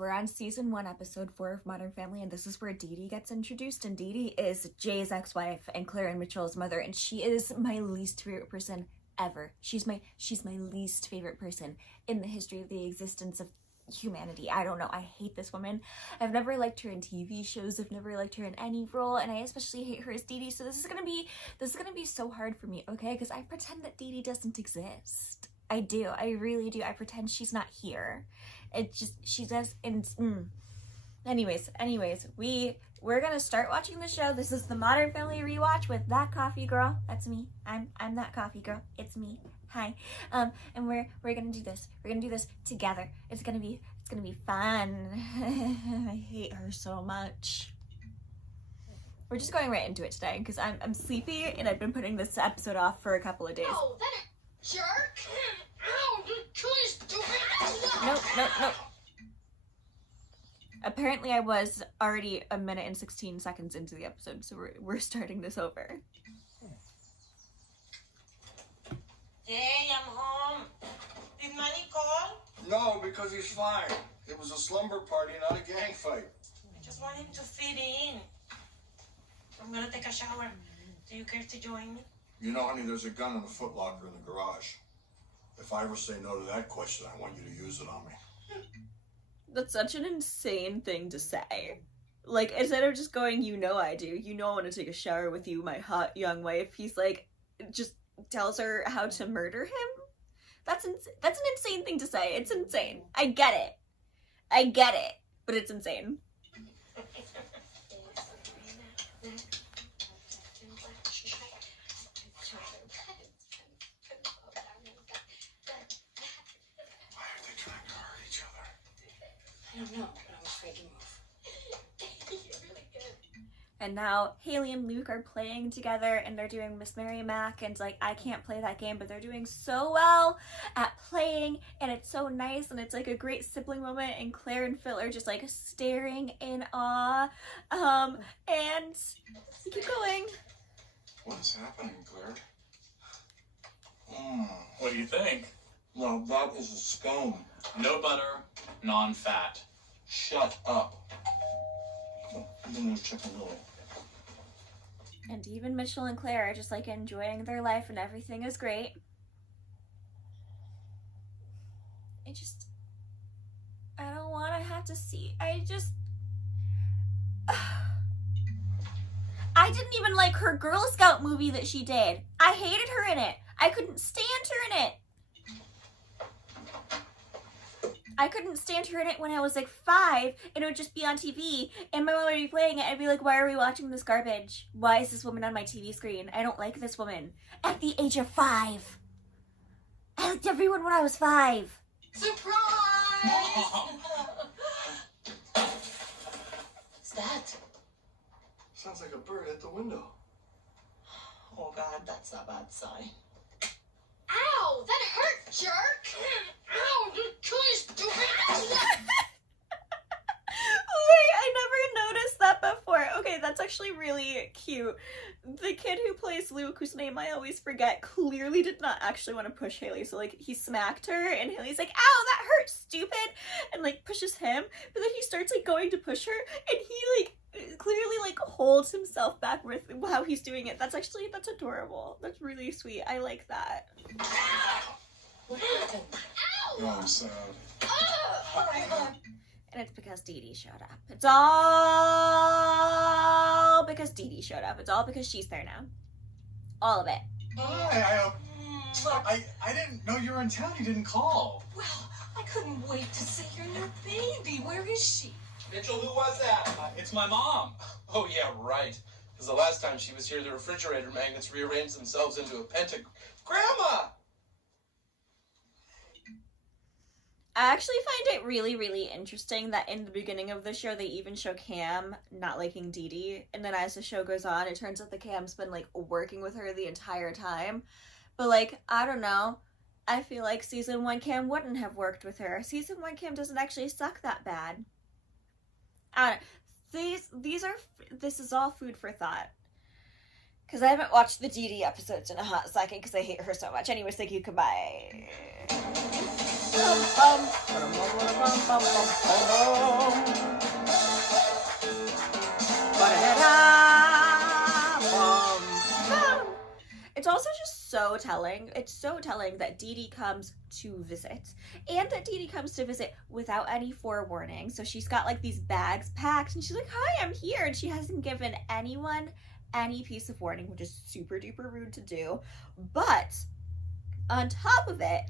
we're on season 1, episode 4 of Modern Family, and this is where DeeDee gets introduced, and DeeDee is Jay's ex-wife and Claire and Mitchell's mother, and she is my least favorite person ever. She's my least favorite person in the history of the existence of humanity. I don't know. I hate this woman. I've never liked her in TV shows. I've never liked her in any role, and I especially hate her as DeeDee. So this is gonna be so hard for me, okay? Because I pretend that DeeDee doesn't exist. I do. I really do. I pretend she's not here. It just, she does. And anyways, we're gonna start watching the show. This is the Modern Family rewatch with that coffee girl. That's me. I'm that coffee girl. It's me. Hi. And we're gonna do this. We're gonna do this together. It's gonna be fun. I hate her so much. We're just going right into it today because I'm sleepy and I've been putting this episode off for a couple of days. Oh, that jerk! Ow, please do it! Nope. Apparently I was already 1 minute and 16 seconds into the episode, so we're starting this over. Hey, I'm home. Did Manny call? No, because he's fine. It was a slumber party, not a gang fight. I just want him to fit in. I'm gonna take a shower. Do you care to join me? You know, honey, there's a gun in the footlocker in the garage. If I ever say no to that question, I want you to use it on me. That's such an insane thing to say. Like, instead of just going, you know I do, you know I want to take a shower with you, my hot young wife, he's like, just tells her how to murder him? That's an insane thing to say. It's insane. I get it. But it's insane. I don't know, but I'm afraid to move. You're really good. And now Haley and Luke are playing together and they're doing Miss Mary Mac, and like, I can't play that game, but they're doing so well at playing and it's so nice and it's like a great sibling moment, and Claire and Phil are just like staring in awe. And we keep going. What is happening, Claire? What do you think? No, that is a scone. No butter, non-fat. Shut up. I'm gonna check a little. And even Mitchell and Claire are just like enjoying their life and everything is great. I don't want to have to see. I didn't even like her Girl Scout movie that she did. I hated her in it. I couldn't stand her in it. I couldn't stand her in it when I was like 5, and it would just be on TV, and my mom would be playing it. I'd be like, why are we watching this garbage? Why is this woman on my TV screen? I don't like this woman. At the age of 5. I liked everyone when I was 5. Surprise! What's that? Sounds like a bird at the window. Oh God, that's a bad sign. Ow, that hurt, jerk! Ow, please do it! Wait, I never noticed that before. Okay, that's actually really cute. The kid who plays Luke, whose name I always forget, clearly did not actually want to push Haley. So, like, he smacked her, and Haley's like, ow, that hurts, stupid! And, like, pushes him. But then he starts, like, going to push her, and he, like, clearly, like, holds himself back with how he's doing it. That's adorable. That's really sweet. I like that. What happened? Oh, I'm sad. And it's because DeeDee showed up. It's all because DeeDee showed up. It's all because she's there now. All of it. Hi, I didn't know you were in town. You didn't call. Well, I couldn't wait to see your new baby. Where is she? Mitchell, who was that? It's my mom. Oh, yeah, right. Because the last time she was here, the refrigerator magnets rearranged themselves into a pentagram. Grandma! I actually find it really, really interesting that in the beginning of the show, they even show Cam not liking DeeDee. And then as the show goes on, it turns out that Cam's been, like, working with her the entire time. But, like, I don't know. I feel like season 1 Cam wouldn't have worked with her. Season 1 Cam doesn't actually suck that bad. I don't know. This is all food for thought. Because I haven't watched the DeeDee episodes in a hot second because I hate her so much. Anyways, thank you, goodbye. telling. It's so telling that DeeDee comes to visit, and that DeeDee comes to visit without any forewarning. So she's got like these bags packed, and she's like, "Hi, I'm here," and she hasn't given anyone any piece of warning, which is super duper rude to do. But on top of it,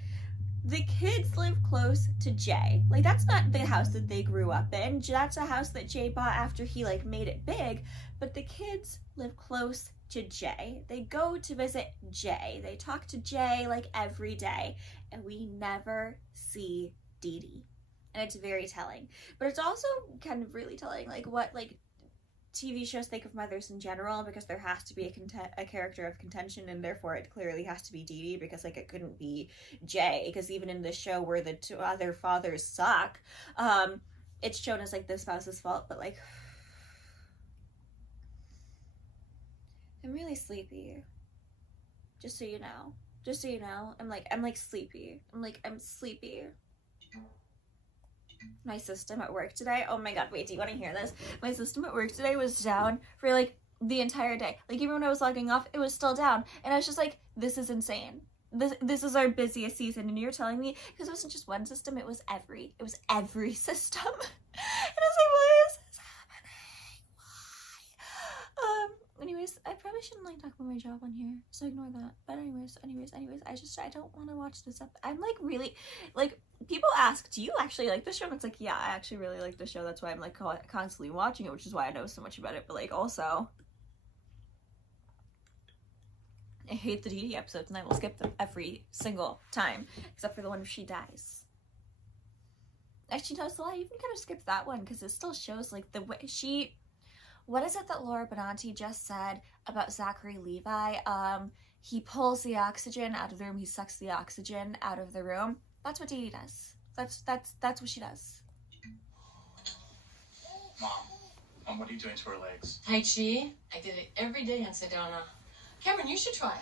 the kids live close to Jay. Like, that's not the house that they grew up in. That's a house that Jay bought after he like made it big. But the kids live close to Jay. They go to visit Jay. They talk to Jay like every day, and we never see DeeDee. And it's very telling. But it's also kind of really telling like what like TV shows think of mothers in general, because there has to be a character of contention, and therefore it clearly has to be DeeDee, because like it couldn't be Jay, because even in this show where the two other fathers suck, it's shown as like the spouse's fault. But like, I'm really sleepy, just so you know. I'm sleepy. I'm sleepy. My system at work today, oh my god, wait, do you want to hear this? My system at work today was down for like the entire day. Like, even when I was logging off, it was still down. And I was just like, this is insane. This is our busiest season, and you're telling me, because it wasn't just one system, it was every system. And I was like, what is this happening? Why? Anyways, I probably shouldn't like talk about my job on here, so ignore that. But anyways, I don't want to watch this up. I'm like really, like, people ask, do you actually like the show? And it's like, yeah, I actually really like the show. That's why I'm like constantly watching it, which is why I know so much about it. But like, also, I hate the DeeDee episodes, and I will skip them every single time, except for the one where she dies. Actually, no, so I even kind of skipped that one, because it still shows like the way she... What is it that Laura Benanti just said about Zachary Levi? He pulls the oxygen out of the room. He sucks the oxygen out of the room. That's what DeeDee does. That's what she does. Mom, what are you doing to her legs? Tai Chi. I did it every day in Sedona. Cameron, you should try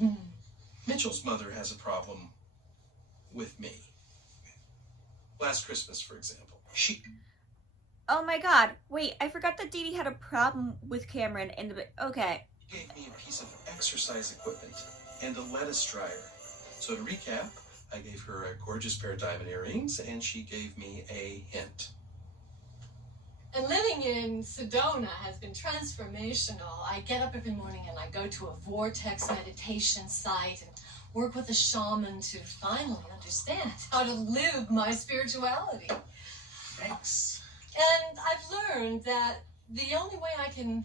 it. Mitchell's mother has a problem with me. Last Christmas, for example. Oh my god, wait, I forgot that DeeDee had a problem with Cameron in the... Okay. She gave me a piece of exercise equipment and a lettuce dryer. So to recap, I gave her a gorgeous pair of diamond earrings, and she gave me a hint. And living in Sedona has been transformational. I get up every morning and I go to a vortex meditation site and work with a shaman to finally understand how to live my spirituality. Thanks. And I've learned that the only way I can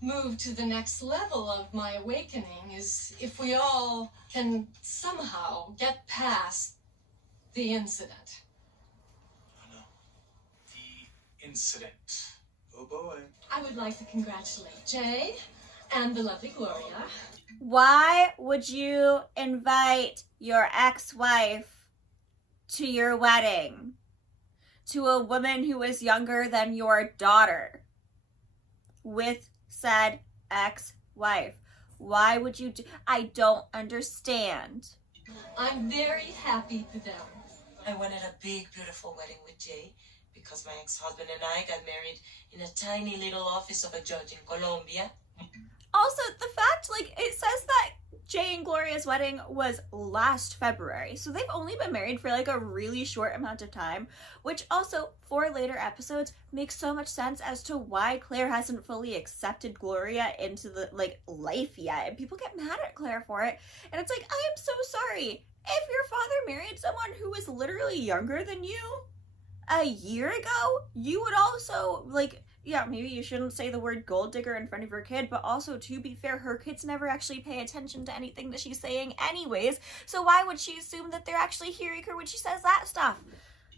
move to the next level of my awakening is if we all can somehow get past the incident. Oh no. The incident. Oh boy. I would like to congratulate Jay and the lovely Gloria. Why would you invite your ex-wife to your wedding? To a woman who is younger than your daughter with said ex-wife. Why would you do... I don't understand. I'm very happy for them. I wanted a big, beautiful wedding with Jay because my ex-husband and I got married in a tiny little office of a judge in Colombia. Also, the fact, like, it says that Jay and Gloria's wedding was last February, so they've only been married for like a really short amount of time, which also, for later episodes, makes so much sense as to why Claire hasn't fully accepted Gloria into the, like, life yet, and people get mad at Claire for it, and it's like, I am so sorry. If your father married someone who was literally younger than you a year ago, you would also, like... Yeah, maybe you shouldn't say the word gold digger in front of your kid, but also, to be fair, her kids never actually pay attention to anything that she's saying anyways, so why would she assume that they're actually hearing her when she says that stuff?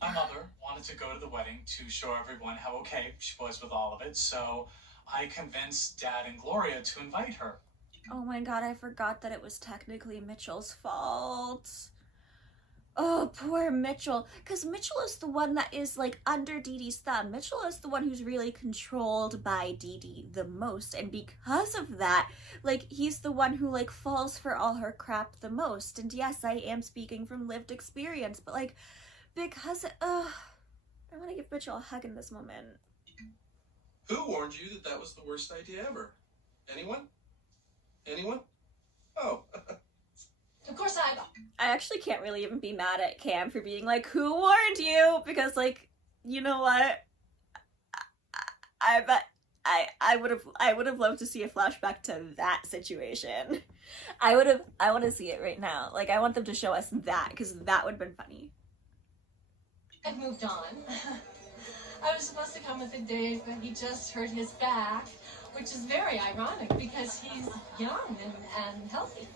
My mother wanted to go to the wedding to show everyone how okay she was with all of it, so I convinced Dad and Gloria to invite her. Oh my god, I forgot that it was technically Mitchell's fault. Oh, poor Mitchell. Because Mitchell is the one that is, like, under DeeDee's thumb. Mitchell is the one who's really controlled by DeeDee the most. And because of that, like, he's the one who, like, falls for all her crap the most. And yes, I am speaking from lived experience. But, like, because... I want to give Mitchell a hug in this moment. Who warned you that that was the worst idea ever? Anyone? Anyone? Oh. Of course, I actually can't really even be mad at Cam for being like, who warned you? Because, like, you know what? I bet I would have loved to see a flashback to that situation. I want to see it right now. Like, I want them to show us that, because that would have been funny. I've moved on. I was supposed to come with him, Dave, but he just hurt his back, which is very ironic because he's young and healthy.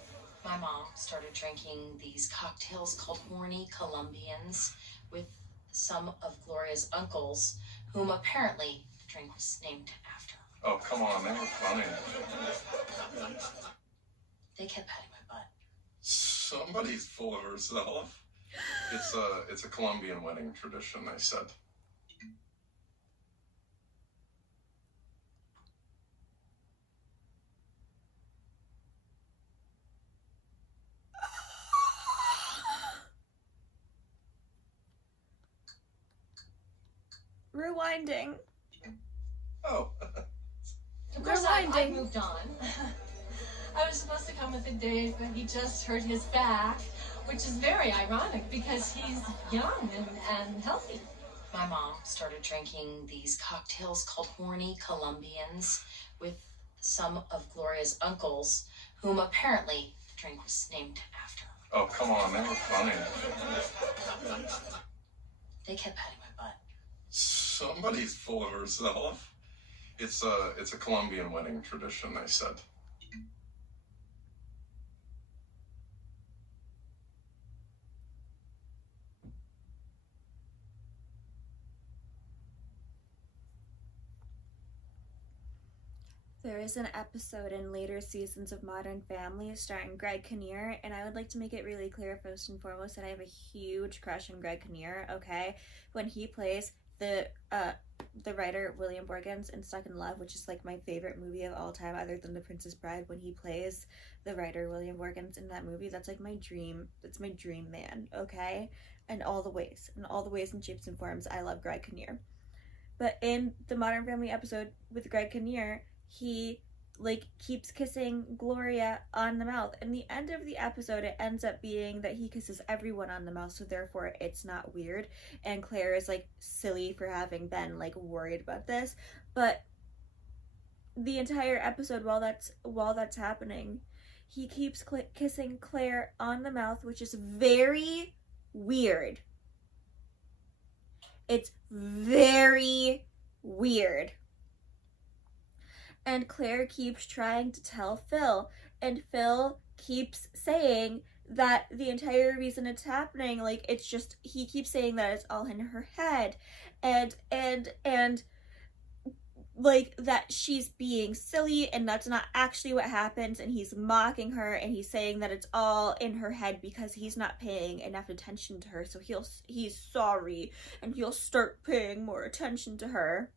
My mom started drinking these cocktails called horny Colombians with some of Gloria's uncles, whom apparently the drink was named after. Oh, come on, they were funny. They kept patting my butt. Somebody's full of herself. It's a Colombian wedding tradition, they said. Rewinding. Oh. Of course, I moved on. I was supposed to come with him, Dave, but he just hurt his back, which is very ironic because he's young and healthy. My mom started drinking these cocktails called horny Colombians with some of Gloria's uncles, whom apparently the drink was named after. Oh, come on, they were funny. They kept patting my butt. Somebody's full of herself. It's a Colombian wedding tradition, they said. There is an episode in later seasons of Modern Family starring Greg Kinnear, and I would like to make it really clear first and foremost that I have a huge crush on Greg Kinnear, okay? When he plays the writer William Borgens in Stuck in Love, which is like my favorite movie of all time other than The Princess Bride, when he plays the writer William Borgens in that movie, that's like my dream. That's my dream man, okay? In all the ways and shapes and forms, I love Greg Kinnear. But in the Modern Family episode with Greg Kinnear, he like keeps kissing Gloria on the mouth. In the end of the episode, it ends up being that he kisses everyone on the mouth, so therefore it's not weird. And Claire is like silly for having been like worried about this. But the entire episode, while that's happening, he keeps kissing Claire on the mouth, which is very weird. It's very weird. And Claire keeps trying to tell Phil, and Phil keeps saying that the entire reason it's happening, like, it's just, he keeps saying that it's all in her head, and like, that she's being silly, and that's not actually what happens, and he's mocking her, and he's saying that it's all in her head because he's not paying enough attention to her, so he's sorry, and he'll start paying more attention to her.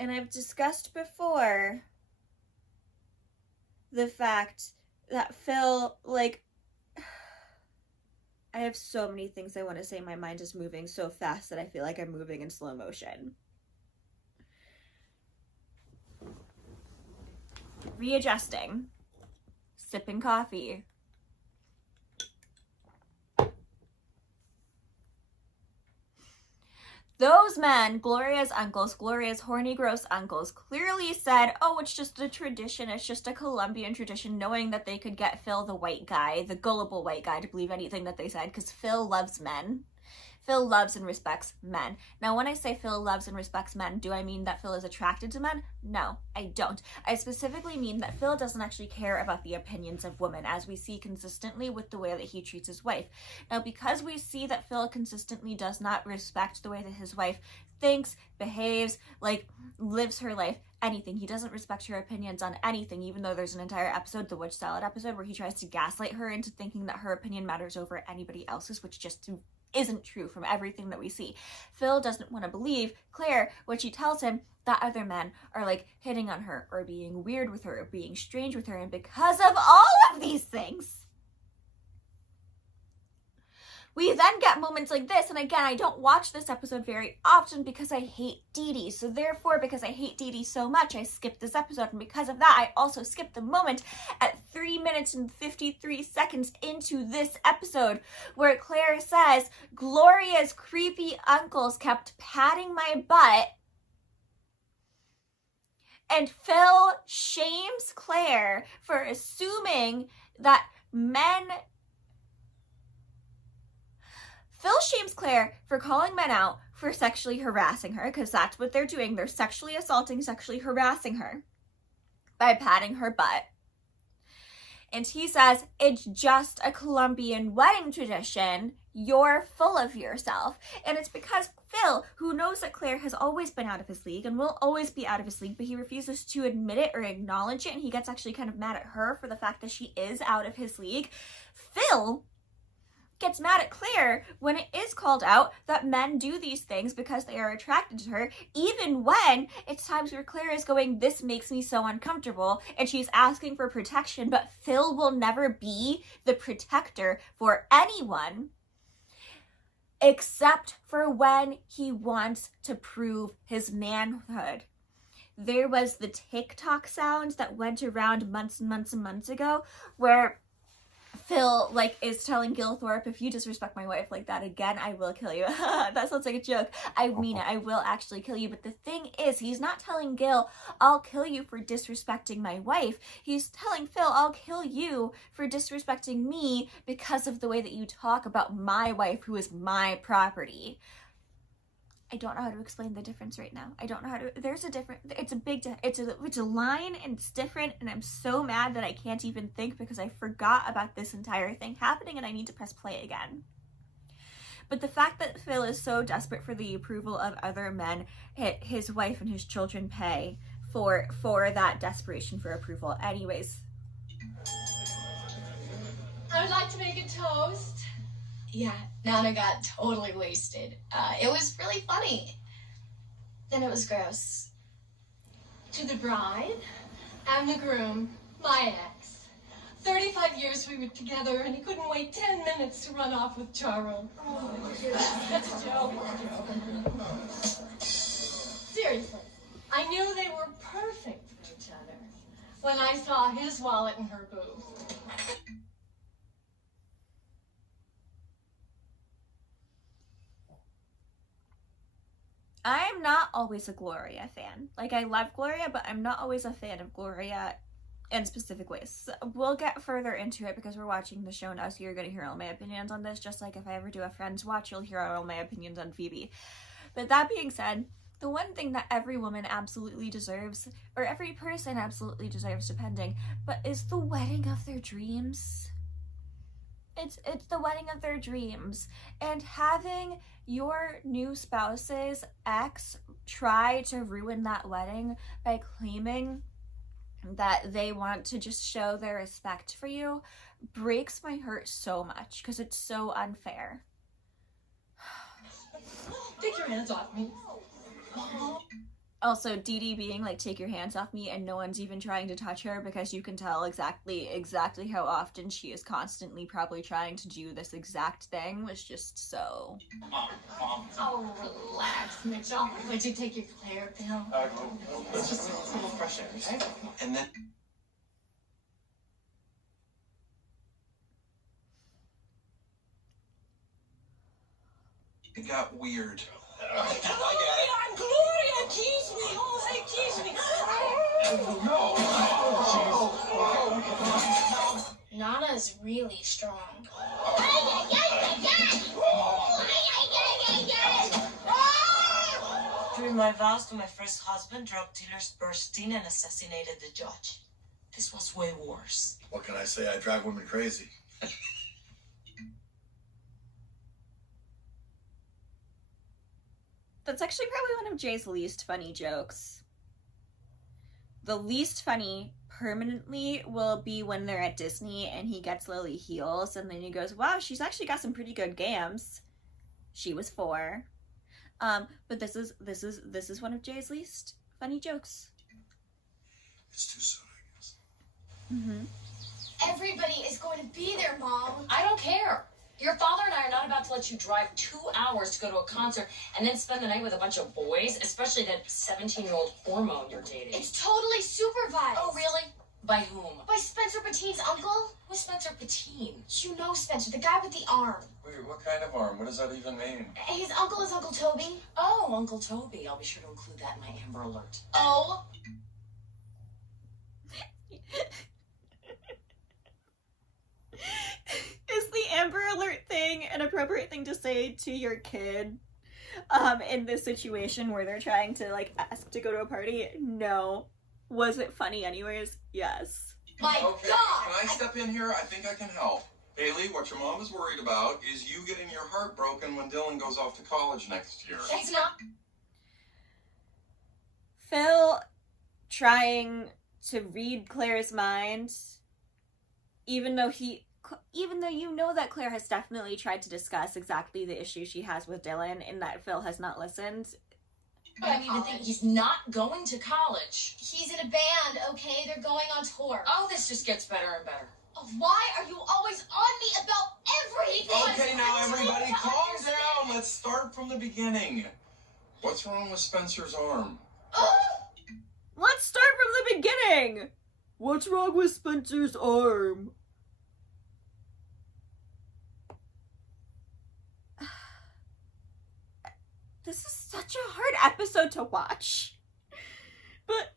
And I've discussed before the fact that Phil, like, I have so many things I want to say. My mind is moving so fast that I feel like I'm moving in slow motion. Readjusting. Sipping coffee. Those men, Gloria's uncles, Gloria's horny, gross uncles, clearly said, oh, it's just a tradition, it's just a Colombian tradition, knowing that they could get Phil, the white guy, the gullible white guy, to believe anything that they said, because Phil loves men. Phil loves and respects men. Now, when I say Phil loves and respects men, do I mean that Phil is attracted to men? No, I don't. I specifically mean that Phil doesn't actually care about the opinions of women, as we see consistently with the way that he treats his wife. Now, because we see that Phil consistently does not respect the way that his wife thinks, behaves, like, lives her life, anything. He doesn't respect her opinions on anything, even though there's an entire episode, the witch salad episode, where he tries to gaslight her into thinking that her opinion matters over anybody else's, which just isn't true from everything that we see. Phil doesn't want to believe Claire when she tells him that other men are like hitting on her or being weird with her or being strange with her, and because of all of these things, We then get moments like this, and again, I don't watch this episode very often because I hate DeeDee. So therefore, because I hate DeeDee so much, I skipped this episode, and because of that, I also skipped the moment at 3 minutes and 53 seconds into this episode where Claire says, Gloria's creepy uncles kept patting my butt, and Phil shames Claire for assuming that Phil shames Claire for calling men out for sexually harassing her, because that's what they're doing. They're sexually assaulting, sexually harassing her by patting her butt. And he says, it's just a Colombian wedding tradition. You're full of yourself. And it's because Phil, who knows that Claire has always been out of his league and will always be out of his league, but he refuses to admit it or acknowledge it, and he gets actually kind of mad at her for the fact that she is out of his league. Phil gets mad at Claire when it is called out that men do these things because they are attracted to her, even when it's times where Claire is going, this makes me so uncomfortable, and she's asking for protection, but Phil will never be the protector for anyone except for when he wants to prove his manhood. There was the TikTok sound that went around months and months and months ago where Phil, is telling Gil Thorpe, if you disrespect my wife like that again, I will kill you. That sounds like a joke. I mean it. I will actually kill you. But the thing is, he's not telling Gil, I'll kill you for disrespecting my wife. He's telling Phil, I'll kill you for disrespecting me because of the way that you talk about my wife, who is my property. I don't know how to explain the difference right now. I don't know how to, there's a different, it's a big, it's a line, and it's different, and I'm so mad that I can't even think because I forgot about this entire thing happening and I need to press play again. But the fact that Phil is so desperate for the approval of other men, his wife and his children pay for that desperation for approval. Anyways. I would like to make a toast. Yeah, Nana got totally wasted. It was really funny. Then it was gross. To the bride and the groom, my ex. 35 years we were together, and he couldn't wait 10 minutes to run off with Charo. Oh, that's a joke. Seriously, I knew they were perfect for each other when I saw his wallet in her booth. I'm not always a Gloria fan. I love Gloria, but I'm not always a fan of Gloria in specific ways. So we'll get further into it because we're watching the show now, so you're going to hear all my opinions on this, just like if I ever do a Friends watch, you'll hear all my opinions on Phoebe. But that being said, the one thing that every woman absolutely deserves, or every person absolutely deserves, depending, but is the wedding of their dreams. It's the wedding of their dreams. And having your new spouse's ex try to ruin that wedding by claiming that they want to just show their respect for you breaks my heart so much because it's so unfair. Take your hands off me. Also, DeeDee being take your hands off me, and no one's even trying to touch her because you can tell exactly how often she is constantly probably trying to do this exact thing was just so... Mom. Oh, relax, Mitchell. Would you take your Claire pill? Let's just a little fresh air, okay? And then... It got weird. Gloria, tease me! Oh, hey, tease me! Nana's really strong. During my vows to my first husband, drug dealers burst in and assassinated the judge. This was way worse. What can I say? I drive women crazy. That's actually probably one of Jay's least funny jokes. The least funny permanently will be when they're at Disney and he gets Lily heels and then he goes, wow, she's actually got some pretty good gams. She was 4. But this is one of Jay's least funny jokes. It's too soon, I guess. Mm-hmm. Everybody is going to be there, Mom. I don't care. Your father and I are not about to let you drive 2 hours to go to a concert and then spend the night with a bunch of boys, especially that 17-year-old hormone you're dating. It's totally supervised. Oh, really? By whom? By Spencer Patine's uncle. Who's Spencer Patine? You know Spencer, the guy with the arm. Wait, what kind of arm? What does that even mean? His uncle is Uncle Toby. Oh, Uncle Toby. I'll be sure to include that in my Amber Alert. Oh. Is the Amber Alert thing an appropriate thing to say to your kid in this situation where they're trying to like ask to go to a party? No. Was it funny anyways? Yes. My Okay, God! can I step in here? I think I can help. Haley, what your mom is worried about is you getting your heart broken when Dylan goes off to college next year. It's not. Phil trying to read Claire's mind, even though you know that Claire has definitely tried to discuss exactly the issue she has with Dylan and that Phil has not listened. But I mean, he's not going to college. He's in a band, okay? They're going on tour. Oh, this just gets better and better. Oh, why are you always on me about everything? Okay, now everybody calm down. Let's start from the beginning. What's wrong with Spencer's arm? Let's start from the beginning! What's wrong with Spencer's arm? This is such a hard episode to watch. But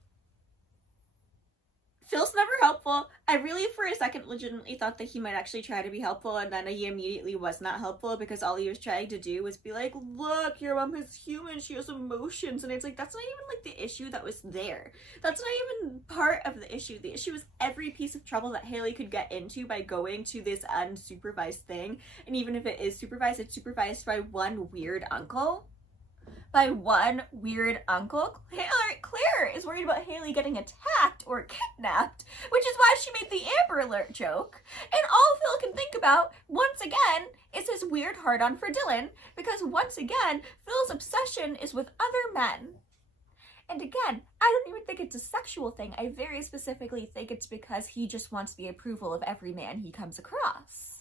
Phil's never helpful. I really, for a second, legitimately thought that he might actually try to be helpful, and then he immediately was not helpful because all he was trying to do was be like, look, your mom is human, she has emotions, and it's like, that's not even like the issue that was there. That's not even part of the issue. The issue was every piece of trouble that Haley could get into by going to this unsupervised thing, and even if it is supervised, it's supervised by one weird uncle. Claire is worried about Haley getting attacked or kidnapped, which is why she made the Amber Alert joke. And all Phil can think about, once again, is his weird hard-on for Dylan, because once again, Phil's obsession is with other men. And again, I don't even think it's a sexual thing. I very specifically think it's because he just wants the approval of every man he comes across.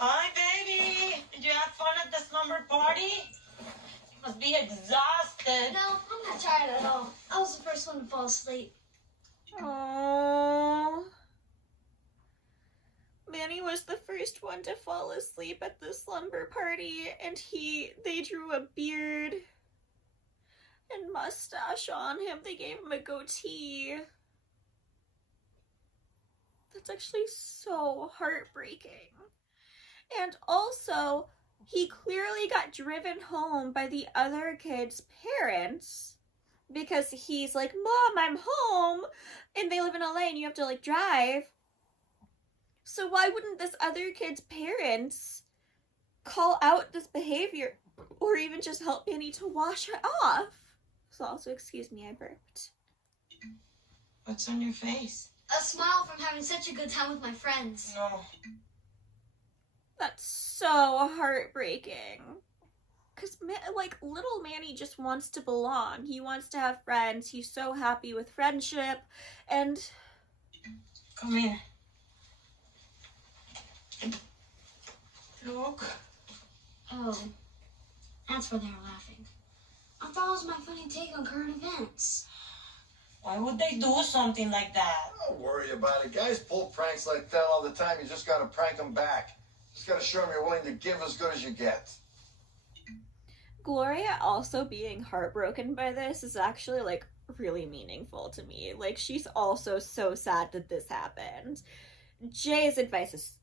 Hi, baby. Did you have fun at the slumber party? You must be exhausted. No, I'm not tired at all. I was the first one to fall asleep. Aww. Manny was the first one to fall asleep at the slumber party, and they drew a beard and mustache on him. They gave him a goatee. That's actually so heartbreaking. And also, he clearly got driven home by the other kid's parents because he's like, Mom, I'm home, and they live in LA and you have to like drive. So why wouldn't this other kid's parents call out this behavior or even just help Manny to wash it off? So also, excuse me, I burped. What's on your face? A smile from having such a good time with my friends. No. That's so heartbreaking. Because, like, little Manny just wants to belong. He wants to have friends. He's so happy with friendship. And... Come here. Look. Oh, that's why they were laughing. I thought it was my funny take on current events. Why would they do something like that? Don't worry about it. Guys pull pranks like that all the time. You just gotta prank them back. Just gotta show them you're willing to give as good as you get. Gloria also being heartbroken by this is actually, like, really meaningful to me. Like, she's also so sad that this happened. Jay's advice is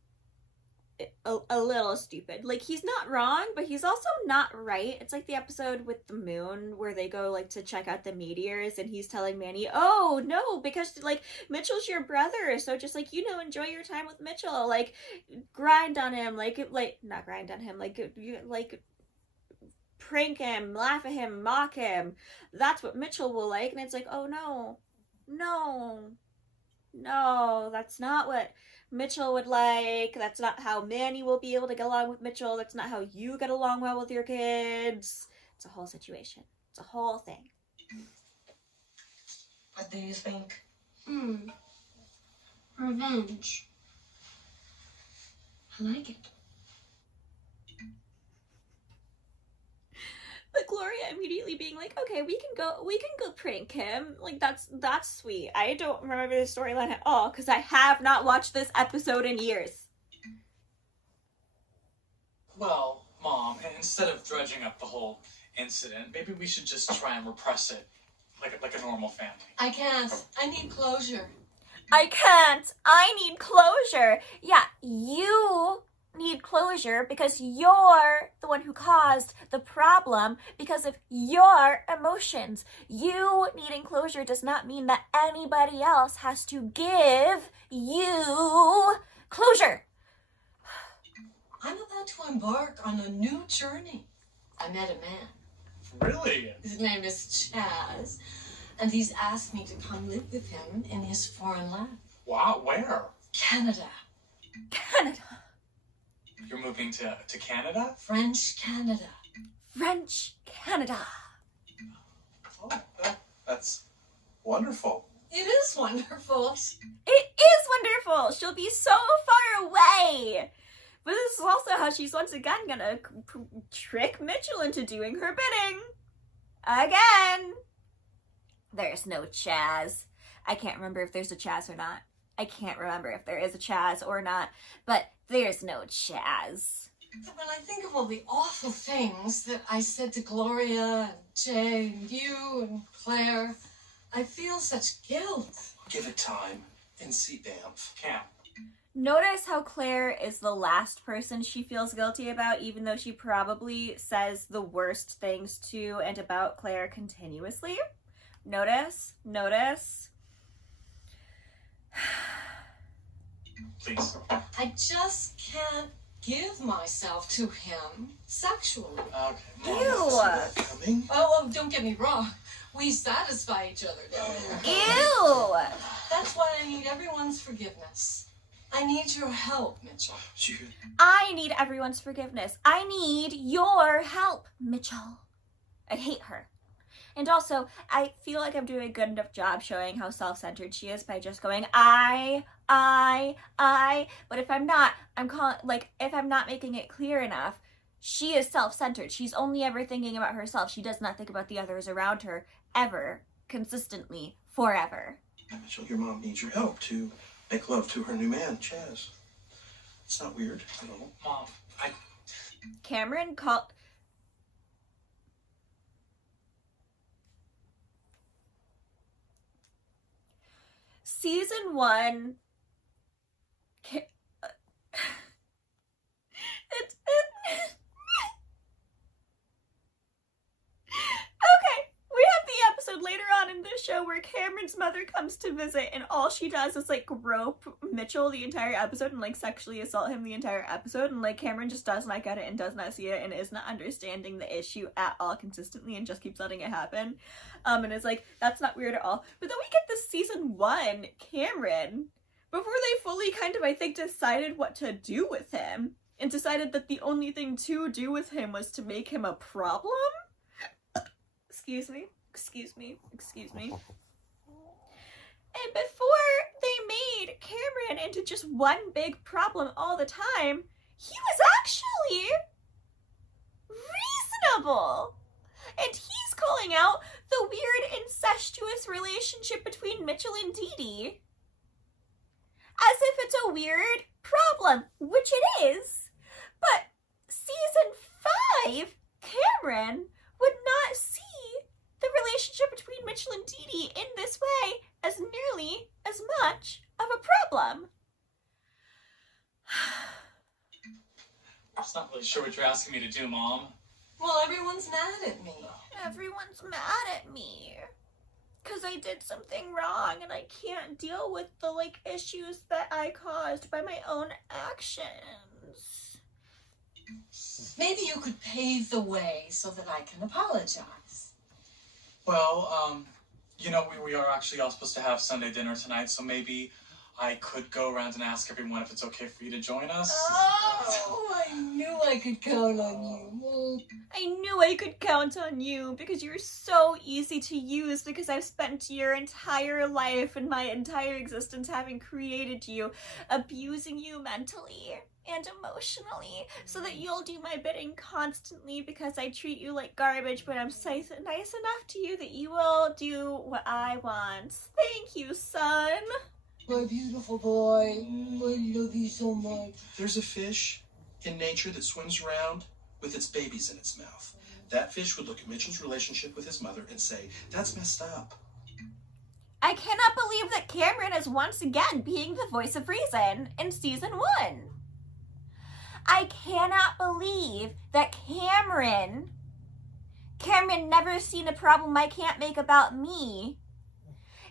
a little stupid. Like, he's not wrong, but he's also not right. It's like the episode with the moon where they go, like, to check out the meteors, and he's telling Manny, oh, no, because, like, Mitchell's your brother, so just, like, you know, enjoy your time with Mitchell. Like, grind on him, not grind on him, like, prank him, laugh at him, mock him. That's what Mitchell will like. And it's like, oh, no, that's not what Mitchell would like. That's not how Manny will be able to get along with Mitchell. That's not how you get along well with your kids. It's a whole situation. It's a whole thing. What do you think? Revenge. I like it. But Gloria immediately being like, okay, we can go prank him. Like, that's sweet. I don't remember the storyline at all, because I have not watched this episode in years. Well, Mom, instead of dredging up the whole incident, maybe we should just try and repress it like a normal family. I can't. I need closure. I can't. I need closure. Yeah, you need closure because you're the one who caused the problem because of your emotions. You needing closure does not mean that anybody else has to give you closure. I'm about to embark on a new journey. I met a man. Really? His name is Chaz, and he's asked me to come live with him in his foreign land. Wow, where? Canada. Canada. You're moving to Canada? French Canada. French Canada. Oh, that's wonderful. It is wonderful. It is wonderful. She'll be so far away. But this is also how she's once again gonna trick Mitchell into doing her bidding. Again. There's no Chaz. I can't remember if there's a Chaz or not. I can't remember if there is a Chaz or not. But there's no Chaz. When I think of all the awful things that I said to Gloria and Jay and you and Claire, I feel such guilt. Give it time and see Banff. Cam. Notice how Claire is the last person she feels guilty about, even though she probably says the worst things to and about Claire continuously. Notice. Please. I just can't give myself to him sexually. Okay. Ew. Coming? Oh, don't get me wrong. We satisfy each other, don't we? Ew! That's why I need everyone's forgiveness. I need your help, Mitchell. I need everyone's forgiveness. I need your help, Mitchell. I hate her. And also, I feel like I'm doing a good enough job showing how self-centered she is by just going, I. But if I'm not, if I'm not making it clear enough, she is self-centered. She's only ever thinking about herself. She does not think about the others around her, ever, consistently, forever. Mitchell, your mom needs your help to make love to her new man, Chaz. It's not weird at all. Mom, Cameron called... Season 1... Okay, we have the episode later on in this show where Cameron's mother comes to visit and all she does is like grope Mitchell the entire episode and like sexually assault him the entire episode, and like Cameron just does not get it and does not see it and is not understanding the issue at all consistently and just keeps letting it happen, and is like, that's not weird at all. But then we get this season 1 Cameron before they fully kind of, I think, decided what to do with him and decided that the only thing to do with him was to make him a problem. Excuse me. And before they made Cameron into just one big problem all the time, he was actually reasonable. And he's calling out the weird incestuous relationship between Mitchell and DeeDee as if it's a weird problem, which it is. But season 5, Cameron would not see the relationship between Mitchell and DeeDee in this way as nearly as much of a problem. I'm just not really sure what you're asking me to do, Mom. Well, everyone's mad at me. Everyone's mad at me because I did something wrong and I can't deal with the issues that I caused by my own actions. Maybe you could pave the way so that I can apologize. Well, we are actually all supposed to have Sunday dinner tonight, so maybe I could go around and ask everyone if it's okay for you to join us. Oh, I knew I could count on you. I knew I could count on you because you're so easy to use, because I've spent your entire life and my entire existence having created you, abusing you mentally and emotionally so that you'll do my bidding constantly because I treat you like garbage, but I'm nice enough to you that you will do what I want. Thank you, son. My beautiful boy, I love you so much. There's a fish in nature that swims around with its babies in its mouth. That fish would look at Mitchell's relationship with his mother and say, that's messed up. I cannot believe that Cameron is once again being the voice of reason in season 1. I cannot believe that Cameron never seen a problem I can't make about me,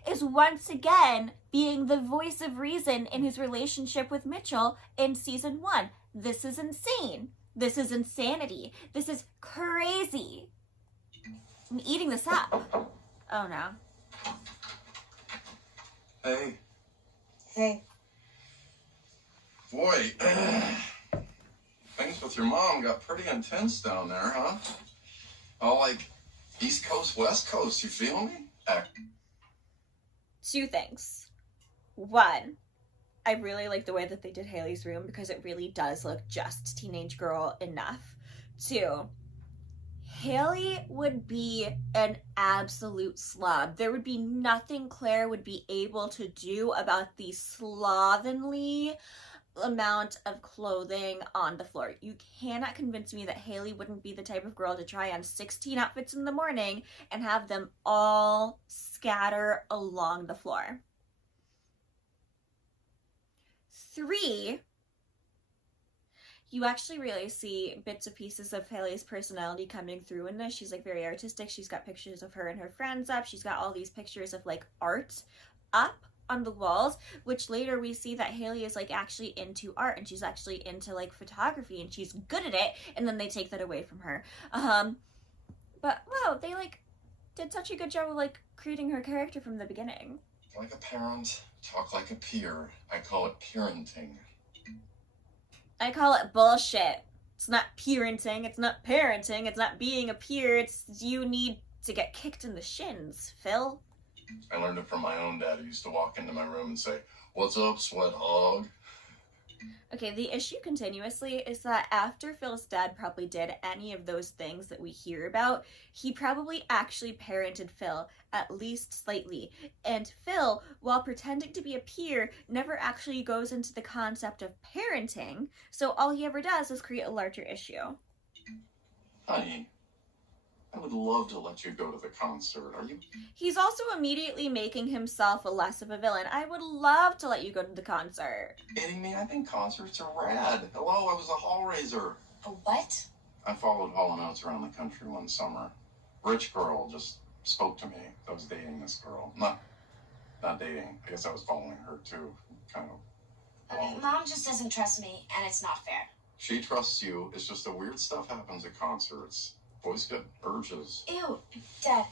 is once again being the voice of reason in his relationship with Mitchell in season 1. This is insane. This is insanity. This is crazy. I'm eating this up. Oh no. Hey. Hey. Boy, things with your mom got pretty intense down there, huh? All like East Coast, West Coast, you feel me? 2 things. 1, I really like the way that they did Haley's room because it really does look just teenage girl enough. 2, Haley would be an absolute slob. There would be nothing Claire would be able to do about the slovenly amount of clothing on the floor. You cannot convince me that Haley wouldn't be the type of girl to try on 16 outfits in the morning and have them all scatter along the floor. 3, you actually really see bits and pieces of Haley's personality coming through in this. She's like very artistic. She's got pictures of her and her friends up. She's got all these pictures of like art up on the walls, which later we see that Haley is like actually into art and she's actually into like photography and she's good at it, and then they take that away from her. But wow, they like did such a good job of like creating her character from the beginning. Like a parent, talk like a peer. I call it parenting. I call it bullshit. It's not parenting, it's not parenting, it's not being a peer, it's you need to get kicked in the shins, Phil. I learned it from my own dad, who used to walk into my room and say, "What's up, sweat hog?" Okay, the issue continuously is that after Phil's dad probably did any of those things that we hear about, he probably actually parented Phil, at least slightly. And Phil, while pretending to be a peer, never actually goes into the concept of parenting, so all he ever does is create a larger issue. Honey, I would love to let you go to the concert. Are you? He's also immediately making himself a less of a villain. I would love to let you go to the concert. Kidding me? I think concerts are rad. Hello, I was a hall raiser. A what? I followed Hall & Oates around the country one summer. Rich girl just spoke to me. I was dating this girl. Not dating. I guess I was following her too. Kind of. Mom just doesn't trust me, and it's not fair. She trusts you. It's just the weird stuff happens at concerts. Boys get urges. Ew, Dad,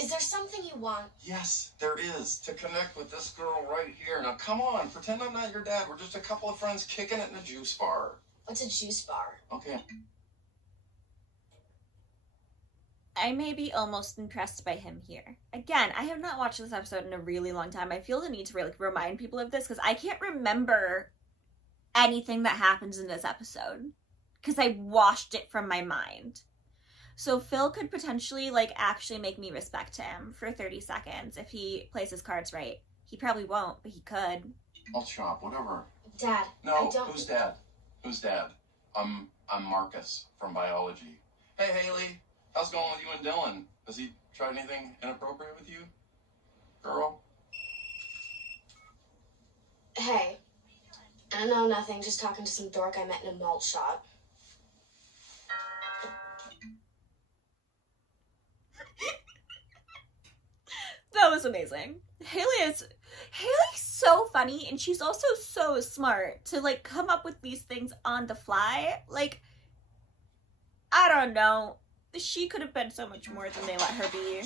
is there something you want? Yes, there is. To connect with this girl right here. Now, come on. Pretend I'm not your dad. We're just a couple of friends kicking it in a juice bar. What's a juice bar? Okay. I may be almost impressed by him here. Again, I have not watched this episode in a really long time. I feel the need to really remind people of this because I can't remember anything that happens in this episode because I washed it from my mind. So Phil could potentially like actually make me respect him for 30 seconds if he plays his cards right. He probably won't, but he could. I'll chop, whatever. Dad, No, I don't... who's dad? Who's dad? I'm Marcus from biology. Hey, Haley. How's it going with you and Dylan? Has he tried anything inappropriate with you? Girl? Hey, I know nothing, just talking to some dork I met in a malt shop. That was amazing. Haley's so funny, and she's also so smart to like come up with these things on the fly. Like, I don't know. She could have been so much more than they let her be.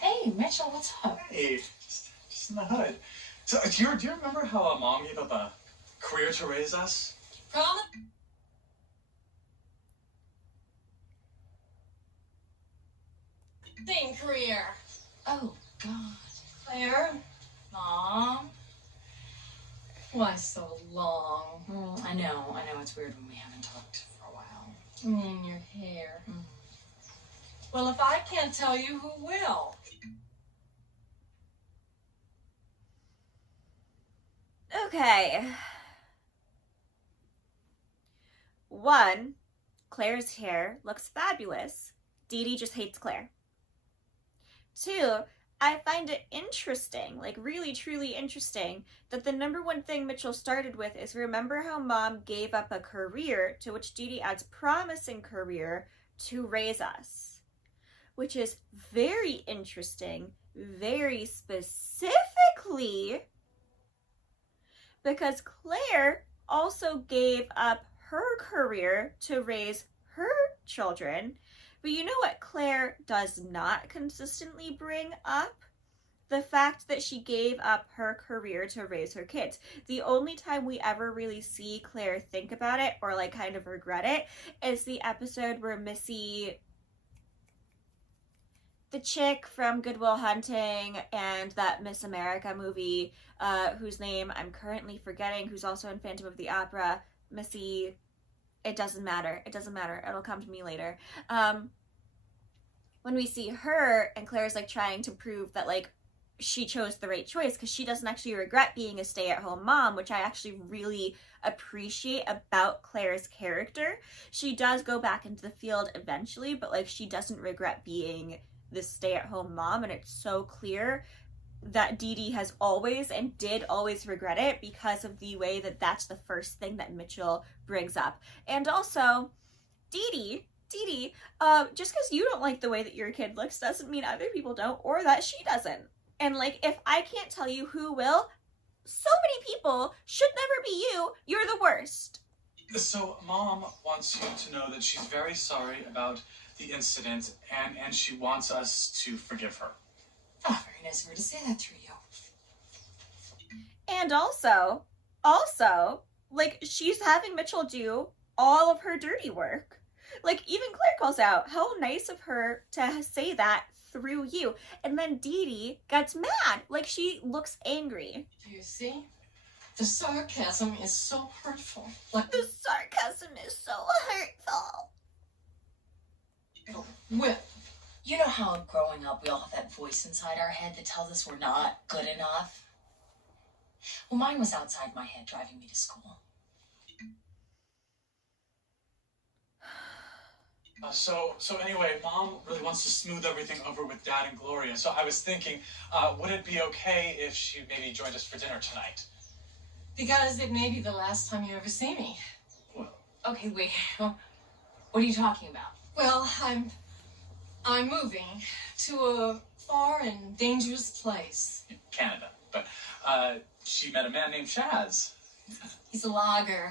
Hey, Mitchell, what's up? Hey, just in the hood. So, do you remember how Mom gave up a career to raise us? Promise? Same career. Oh, God. Claire? Mom? Why so long? I know. It's weird when we haven't talked for a while. Your hair. Well, if I can't tell you, who will? Okay. 1, Claire's hair looks fabulous. DeeDee just hates Claire. 2, I find it interesting, like really truly interesting, that the number one thing Mitchell started with is remember how Mom gave up a career, to which DeeDee adds promising career, to raise us. Which is very interesting, very specifically, because Claire also gave up her career to raise her children. But you know what Claire does not consistently bring up? The fact that she gave up her career to raise her kids. The only time we ever really see Claire think about it or like kind of regret it is the episode where Missy, the chick from Good Will Hunting and that Miss America movie, whose name I'm currently forgetting, who's also in Phantom of the Opera, Missy, it doesn't matter. It'll come to me later. When we see her and Claire's like trying to prove that like she chose the right choice because she doesn't actually regret being a stay-at-home mom, which I actually really appreciate about Claire's character. She does go back into the field eventually, but like she doesn't regret being this stay-at-home mom, and it's so clear that DeeDee has always and did always regret it because of the way that that's the first thing that Mitchell brings up. And also, DeeDee, just because you don't like the way that your kid looks doesn't mean other people don't, or that she doesn't. And like, if I can't tell you who will, so many people should never be you. You're the worst. So Mom wants you to know that she's very sorry about the incident, and she wants us to forgive her. Oh, very nice of her to say that through you. And also, like, she's having Mitchell do all of her dirty work. Like, even Claire calls out, how nice of her to say that through you. And then DeeDee gets mad. Like, she looks angry. Do you see? The sarcasm is so hurtful. Like, the sarcasm is so hurtful. Whip. You know how growing up we all have that voice inside our head that tells us we're not good enough? Well, mine was outside my head driving me to school. So anyway, Mom really wants to smooth everything over with Dad and Gloria. So I was thinking, would it be okay if she maybe joined us for dinner tonight? Because it may be the last time you ever see me. Well, okay, wait. What are you talking about? Well, I'm moving to a far and dangerous place. In Canada. But she met a man named Shaz. He's a logger.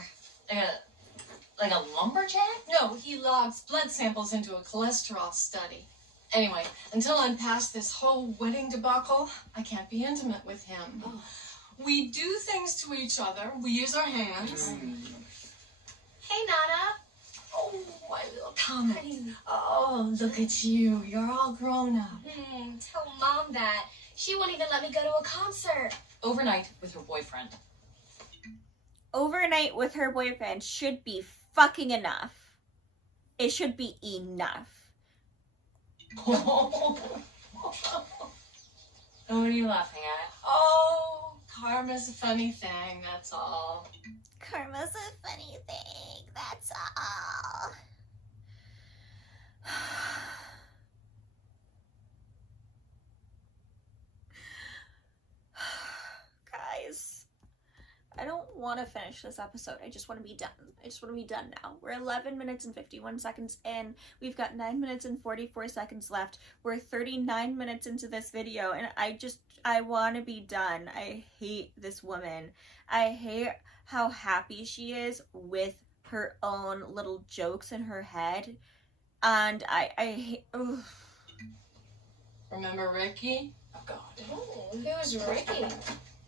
Like a lumberjack? No, he logs blood samples into a cholesterol study. Anyway, until I'm past this whole wedding debacle, I can't be intimate with him. Oh. We do things to each other. We use our hands. Hey, Nana. Oh, my little comet. Oh, look at you. You're all grown up. Tell Mom that. She won't even let me go to a concert. Overnight with her boyfriend. Overnight with her boyfriend should be fucking enough. It should be enough. What are you laughing at? Oh, karma's a funny thing, that's all. Karma's a funny thing, that's all. Guys, I don't want to finish this episode. I just want to be done. I just want to be done now. We're 11 minutes and 51 seconds in. We've got 9 minutes and 44 seconds left. We're 39 minutes into this video, and I want to be done. I hate this woman. I hate how happy she is with her own little jokes in her head. And I hate... Ugh. Remember Ricky? Oh, God. Who's Ricky?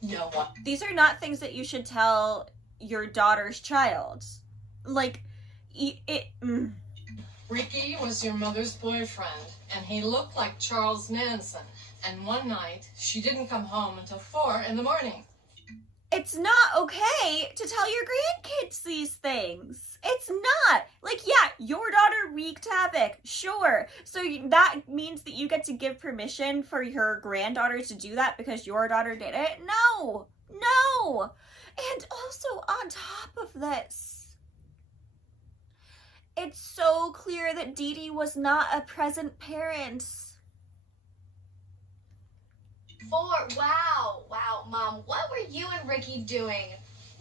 No one. These are not things that you should tell your daughter's child. Like, Ricky was your mother's boyfriend, and he looked like Charles Manson. And one night, she didn't come home until 4 in the morning. It's not okay to tell your grandkids these things. It's not. Like, yeah, your daughter wreaked havoc, sure. So that means that you get to give permission for your granddaughter to do that because your daughter did it? No. No. And also, on top of this, it's so clear that DeeDee was not a present parent. Wow, Mom, what were you and Ricky doing?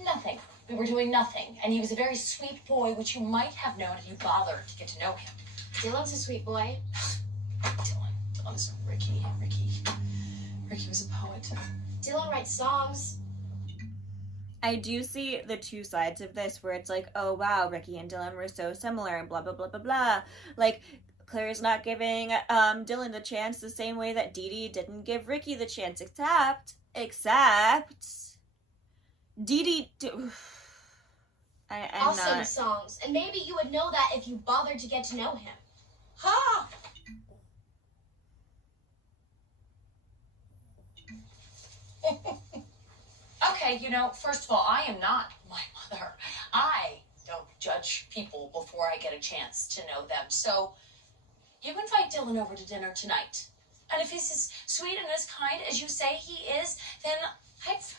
Nothing. We were doing nothing. And he was a very sweet boy, which you might have known if you bothered to get to know him. Dylan's a sweet boy. Dylan's Ricky. Ricky was a poet. Dylan writes songs. I do see the two sides of this where it's like, oh wow, Ricky and Dylan were so similar and blah, blah, blah, blah, blah. Like, Claire's not giving Dylan the chance the same way that DeeDee didn't give Ricky the chance, except DeeDee I'll sing songs, and maybe you would know that if you bothered to get to know him. Ha! Okay, first of all, I am not my mother. I don't judge people before I get a chance to know them. So you invite Dylan over to dinner tonight. And if he's as sweet and as kind as you say he is, then I've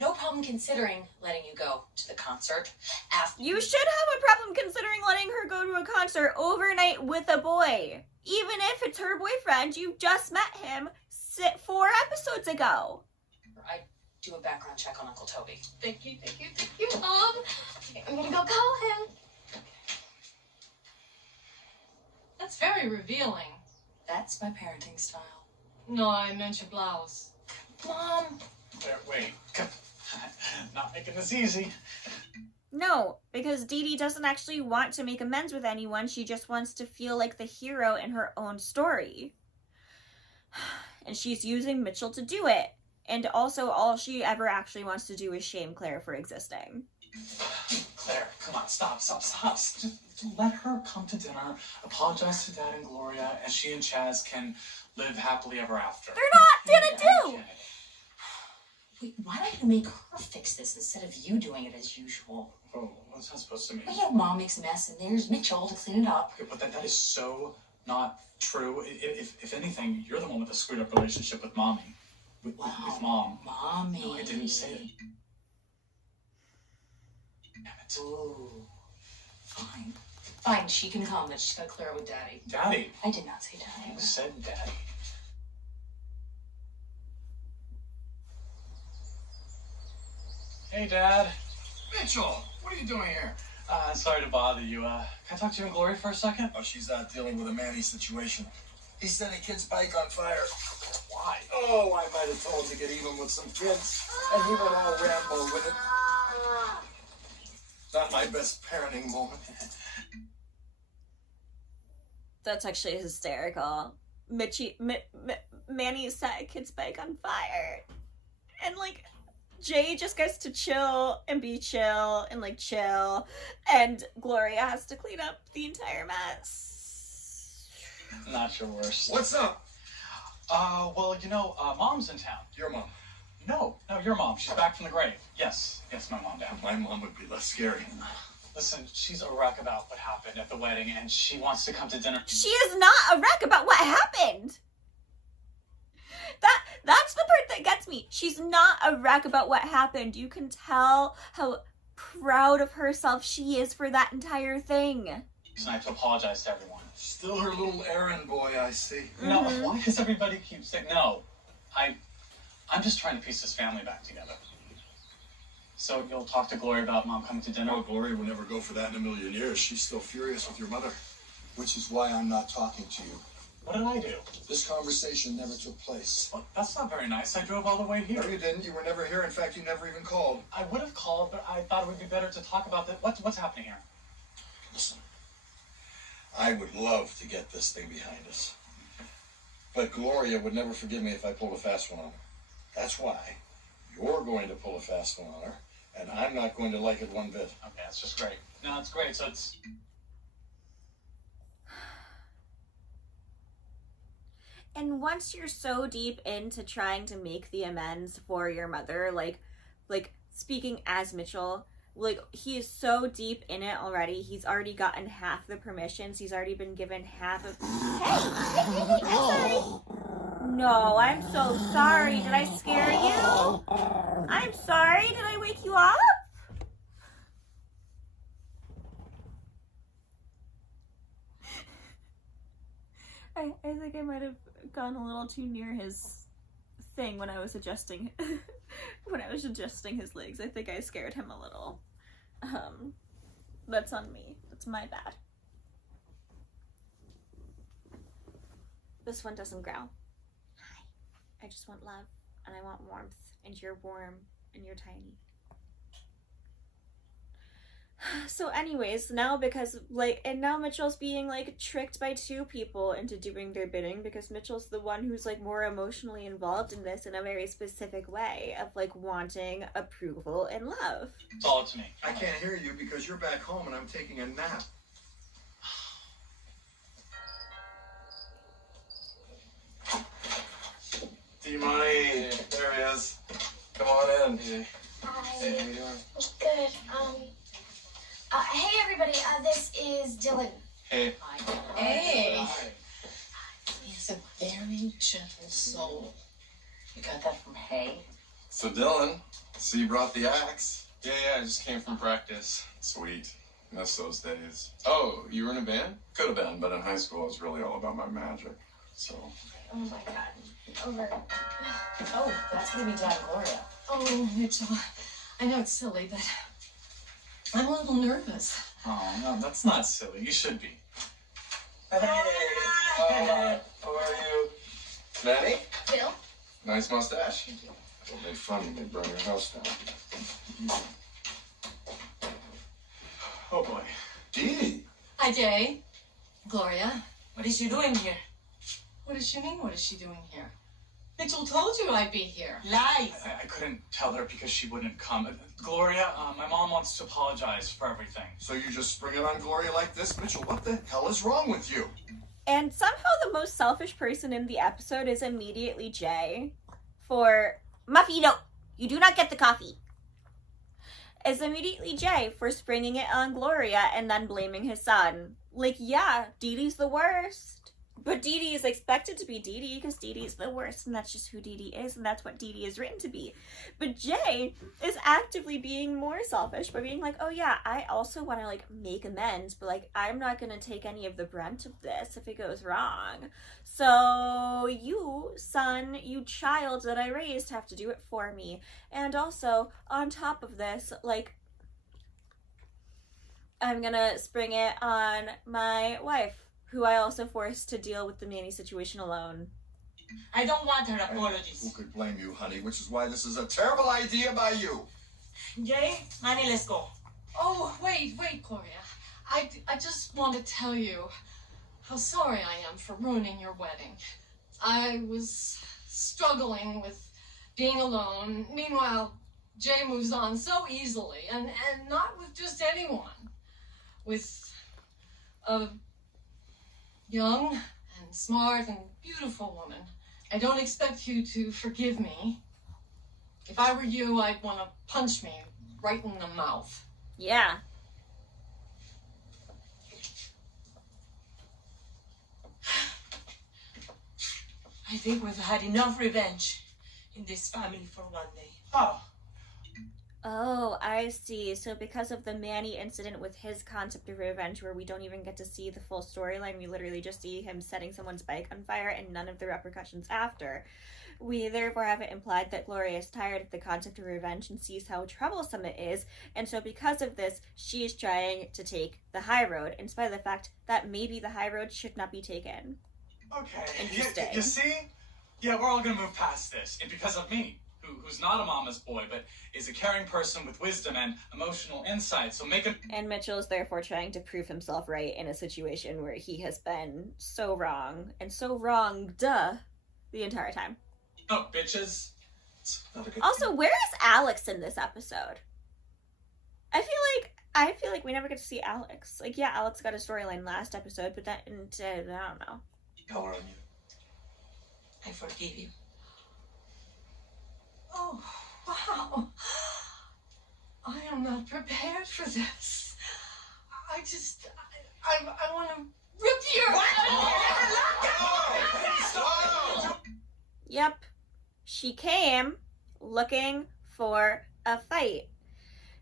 no problem considering letting you go to the concert after. You should have a problem considering letting her go to a concert overnight with a boy. Even if it's her boyfriend, you just met him 4 episodes ago. I do a background check on Uncle Toby. Thank you, Mom. Okay, I'm gonna go call him. That's very revealing. That's my parenting style. No, I meant your blouse. Mom. Wait. Not making this easy. No, because DeeDee doesn't actually want to make amends with anyone. She just wants to feel like the hero in her own story. And she's using Mitchell to do it. And also, all she ever actually wants to do is shame Claire for existing. Claire, come on, stop. Just let her come to dinner, apologize to Dad and Gloria, and she and Chaz can live happily ever after. They're not gonna do! Wait, why don't you make her fix this instead of you doing it as usual? Oh, what's that supposed to mean? Well, yeah, Mom makes a mess, and there's Mitchell to clean it up. Okay, but that is so not true. If anything, you're the one with a screwed up relationship with Mommy. With Mom. Mommy. No, I didn't say it. Damn it. Ooh. Fine, she can come, but she's gotta clear it with Daddy. Daddy? I did not say Daddy. You said Daddy. Hey, Dad. Mitchell, what are you doing here? Sorry to bother you. Can I talk to you and Gloria for a second? Oh, she's out dealing with a Manny situation. He set a kid's bike on fire. Why? Oh, I might have told him to get even with some kids, and he went all Rambo with it. Not my best parenting moment. That's actually hysterical. Manny set a kid's bike on fire. And, like, Jay just gets to chill and be chill and, like, chill. And Gloria has to clean up the entire mess. Not your worst. What's up? Well, Mom's in town. Your mom. No, your mom. She's back from the grave. Yes, my mom, Dad. My mom would be less scary. Listen, she's a wreck about what happened at the wedding, and she wants to come to dinner. She is not a wreck about what happened. That's the part that gets me. She's not a wreck about what happened. You can tell how proud of herself she is for that entire thing. And I have to apologize to everyone. Still her little errand boy, I see. No, why does everybody keep saying no? I'm just trying to piece this family back together. So you'll talk to Gloria about Mom coming to dinner? Oh, Gloria would never go for that in a million years. She's still furious with your mother, which is why I'm not talking to you. What did I do? This conversation never took place. Well, that's not very nice. I drove all the way here. No, you didn't. You were never here. In fact, you never even called. I would have called, but I thought it would be better to talk about that. What's happening here? Listen, I would love to get this thing behind us. But Gloria would never forgive me if I pulled a fast one on her. That's why You're going to pull a fast one on her, and I'm not going to like it one bit. Okay, that's just great. No, it's great. So it's... And once you're so deep into trying to make the amends for your mother, like speaking as Mitchell, like he is so deep in it already. He's already gotten half the permissions. He's already been given half of... Hey, I'm sorry. No, I'm so sorry. Did I scare you? I'm sorry. Did I wake you up? I think I might have gone a little too near his thing when I was adjusting his legs. I think I scared him a little. That's on me. That's my bad. This one doesn't growl. I just want love, and I want warmth, and you're warm, and you're tiny. So anyways, now now Mitchell's being tricked by two people into doing their bidding, because Mitchell's the one who's more emotionally involved in this in a very specific way of wanting approval and love. It's all up to me. I can't hear you because you're back home and I'm taking a nap. D-Money, there he is. Come on in. Hi. Hey, how you doing? Good. Hey everybody, this is Dylan. Hey. Hey. He's a very gentle soul. You got that from Hay? So Dylan, so you brought the axe? Yeah, I just came from practice. Sweet. Miss those days. Oh, you were in a band? Could have been, but in high school it was really all about my magic. So. Oh my god. Over. Oh, that's gonna be Dad Gloria. Oh, Mitchell, I know it's silly, but I'm a little nervous. Oh, no, that's not silly. You should be. Hey. How are you? Nanny? Bill? Nice mustache. It'll be fun when they burn your house down. Oh boy. DeeDee. Hi, Jay. Gloria. What is she doing here? What does she mean, what is she doing here? Mitchell told you I'd be here. Lies. I couldn't tell her because she wouldn't come. Gloria, my mom wants to apologize for everything. So you just spring it on Gloria like this? Mitchell, what the hell is wrong with you? And somehow the most selfish person in the episode is immediately Jay. For Muffy, no, you do not get the coffee. Is immediately Jay for springing it on Gloria and then blaming his son. Yeah, DeeDee's the worst. But DeeDee is expected to be DeeDee because DeeDee is the worst, and that's just who DeeDee is, and that's what DeeDee is written to be. But Jay is actively being more selfish by being oh yeah, I also want to make amends, but I'm not going to take any of the brunt of this if it goes wrong. So you, son, you child that I raised, have to do it for me. And also, on top of this, I'm gonna spring it on my wife, who I also forced to deal with the Manny situation alone. I don't want her apologies. Who could blame you, honey? Which is why this is a terrible idea by you. Jay, Manny, let's go. Oh, wait, Gloria. I just want to tell you how sorry I am for ruining your wedding. I was struggling with being alone. Meanwhile, Jay moves on so easily, and not with just anyone. With a young and smart and beautiful woman. I don't expect you to forgive me. If I were you, I'd want to punch me right in the mouth. Yeah. I think we've had enough revenge in this family for one day. Oh, I see. So because of the Manny incident with his concept of revenge, where we don't even get to see the full storyline, we literally just see him setting someone's bike on fire and none of the repercussions after. We therefore have it implied that Gloria is tired of the concept of revenge and sees how troublesome it is, and so because of this, she is trying to take the high road, in spite of the fact that maybe the high road should not be taken. Okay. Interesting. You see? Yeah, we're all gonna move past this. And because of me, who's not a mama's boy, but is a caring person with wisdom and emotional insight. So make him... And Mitchell is therefore trying to prove himself right in a situation where he has been so wrong, and so wronged the entire time. Oh, bitches. It's not a good Also, where is Alex in this episode? I feel like we never get to see Alex. Like, yeah, Alex got a storyline last episode, but that, I don't know. color on you. I forgive you. Oh, wow. I am not prepared for this. I want to rip your... Yep. She came looking for a fight.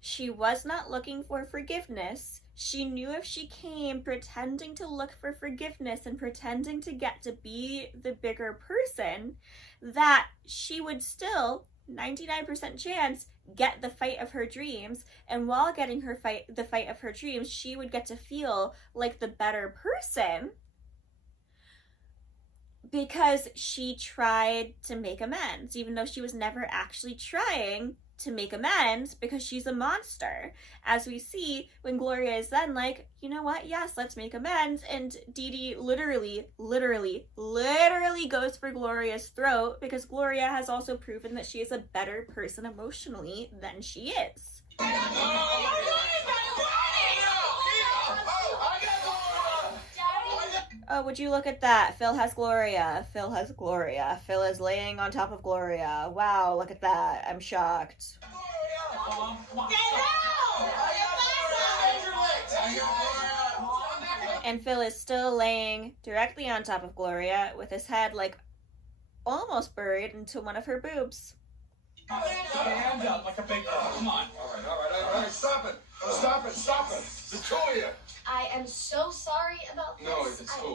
She was not looking for forgiveness. She knew if she came pretending to look for forgiveness and pretending to get to be the bigger person, that she would still, 99% chance, get the fight of her dreams. And while getting the fight of her dreams, she would get to feel like the better person because she tried to make amends, even though she was never actually trying to make amends because she's a monster. As we see when Gloria is then like, you know what, yes, let's make amends, and DeeDee literally goes for Gloria's throat because Gloria has also proven that she is a better person emotionally than she is. Oh, would you look at that? Phil has Gloria. Phil has Gloria. Phil is laying on top of Gloria. Wow, look at that. I'm shocked. And Phil is still laying directly on top of Gloria with his head like almost buried into one of her boobs. Stand up like a big girl. Come on. All right. Stop it. The two of you. I am so sorry about this. No,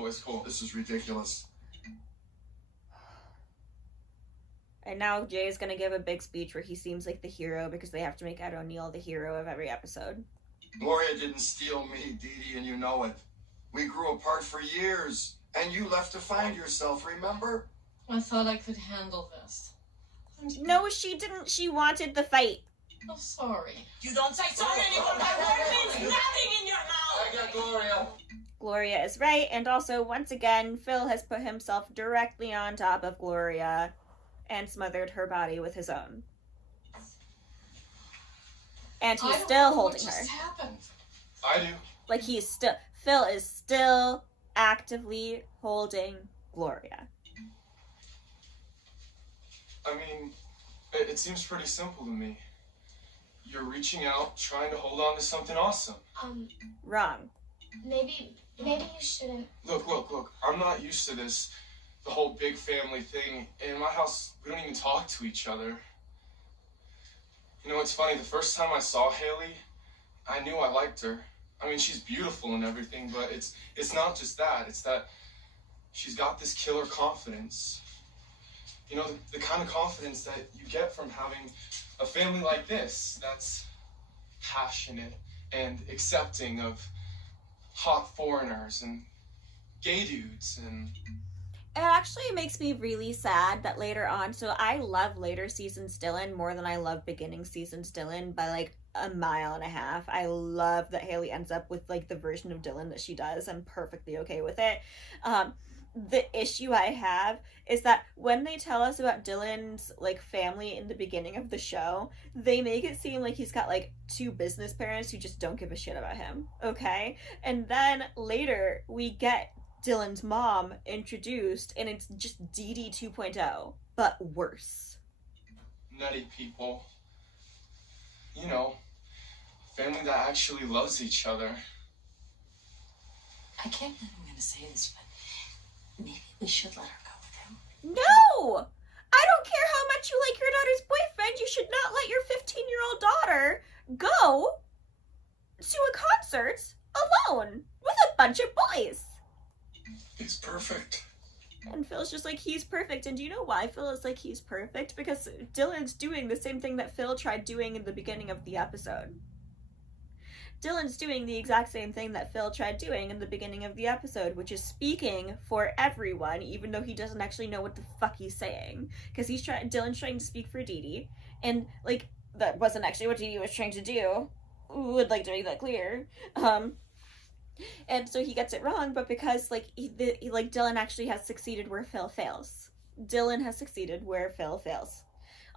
it's cool. This is ridiculous. And now Jay is gonna give a big speech where he seems like the hero because they have to make Ed O'Neill the hero of every episode. Gloria didn't steal me, DeeDee, and you know it. We grew apart for years, and you left to find yourself, remember? I thought I could handle this. No, she didn't. She wanted the fight. I'm sorry. You don't say sorry anymore. My word means nothing in your mouth. I got Gloria. Gloria is right, and also, once again, Phil has put himself directly on top of Gloria and smothered her body with his own. And he's still holding her. What just happened? I do. Like, Phil is still actively holding Gloria. I mean, it seems pretty simple to me. You're reaching out, trying to hold on to something awesome. Wrong. Maybe you shouldn't. Look. I'm not used to this, the whole big family thing. In my house, we don't even talk to each other. You know, it's funny, the first time I saw Haley, I knew I liked her. I mean, she's beautiful and everything, but it's not just that. It's that she's got this killer confidence. You know, the kind of confidence that you get from having a family like this that's passionate and accepting of hot foreigners and gay dudes and... It actually makes me really sad that later on, so I love later seasons Dylan more than I love beginning seasons Dylan by like a mile and a half. I love that Haley ends up with like the version of Dylan that she does. I'm perfectly okay with it. The issue I have is that when they tell us about Dylan's like family in the beginning of the show, they make it seem like he's got like two business parents who just don't give a shit about him, okay? And then later we get Dylan's mom introduced and it's just DeeDee 2.0, but worse. Nutty people. You know, family that actually loves each other. I can't believe I'm going to say this, but maybe we should let her go with him. No! I don't care how much you like your daughter's boyfriend, you should not let your 15-year-old daughter go to a concert alone with a bunch of boys. He's perfect. And Phil's just like, he's perfect. And do you know why Phil is like, he's perfect? Because Dylan's doing the same thing that Phil tried doing in the beginning of the episode. Dylan's doing the exact same thing that Phil tried doing in the beginning of the episode, which is speaking for everyone, even though he doesn't actually know what the fuck he's saying. Because Dylan's trying to speak for DeeDee, and, like, that wasn't actually what DeeDee was trying to do. Would like to make that clear. And so he gets it wrong, but because, like, Dylan actually has succeeded where Phil fails. Dylan has succeeded where Phil fails.